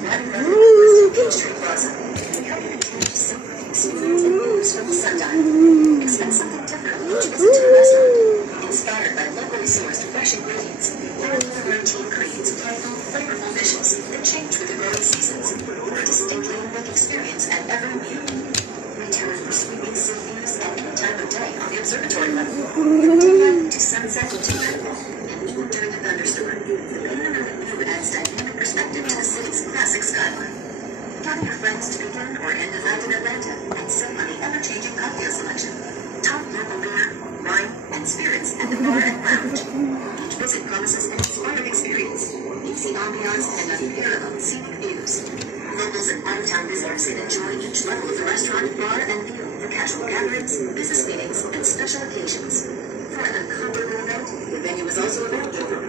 Peach Tree Plaza. We hope you continue to savor the experience and moves from the sundial. Expect something different when you visit to the restaurant. Inspired by locally sourced fresh ingredients, our routine creates playful, flavorful dishes that change with the growing seasons. A distinctly unique experience at every meal. Return for sweeping sea views at any time of day on the observatory level. From daylight to sunset to nightfall, and even during a thunderstorm, the panoramic view adds dynamic perspective to the city's classic skyline. Gather your friends to begin or end the night in Atlanta and sip on the ever-changing cocktail selection. Top local beer, wine, and spirits at the bar and lounge. Each visit promises an inspired experience, easy ambiance, and unparalleled scenic views. Locals and out-of-town visitors can enjoy each level of the restaurant, bar, and view for casual gatherings, business meetings, and special occasions. For an incomparable event, the venue is also available for